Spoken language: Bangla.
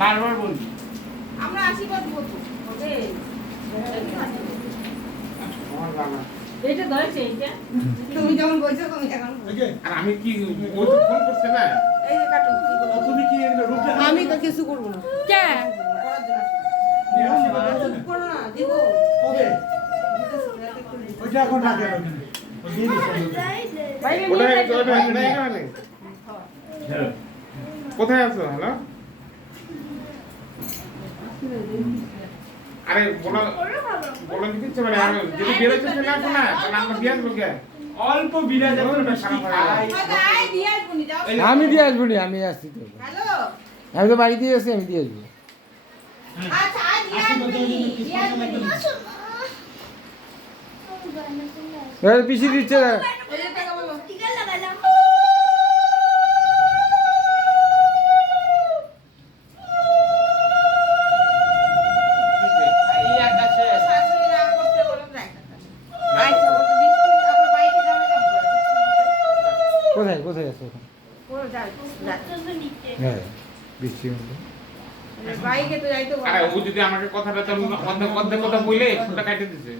বারবার বলি আমরা আশীর্বাদ বলবো ওকে আমার জানা এটা ধরেছে এইটা তুমি যেমন বলছো তুমি এখন আর আমি কি ও তো ফোন করছে না এই যে কাটো তুমি কি রূপটা আমি তো কিছু করব না কে করো না দিব ওকে ওইটা এখন না কেন ও দিয়ে দিছে বাইরে কোথায় নিয়ে চলে যাই না এখানে কোথায় আছো হ্যালো আরে বলো বলো কি দিচ্ছে মানে আর যদি বেরোচ্ছে চলে আসো না তাহলে আমরা দিয়ে আসবো কে অল্প বিরাজ এখন খারাপ হয়ে গেল। আয় দিয়ে আসবো নি যাও আমি দিয়ে আসবো নি, আমি আসছি তো। হ্যালো আমি তো বাড়ি দিয়ে আসছি, আমি দিয়ে আসবো। আচ্ছা আয় দিয়ে আসবো নি দিয়ে আসবো নি এবার পিসি দিচ্ছে না। এই যে টাকা বলো এই আকাশে শাশুড়ি না করতে বলেন না আচ্ছা ও তো বৃষ্টি আবার বাইকে যাবে কেমন কোথায় কোথায় আছো এখন? করে যাচ্ছে হ্যাঁ, বৃষ্টির মধ্যে। বাইকে তো যাইতে আরে ও যদি আমাকে কথাটা তো অর্ধেক কথা বলে ফোনটা কাটে দিছে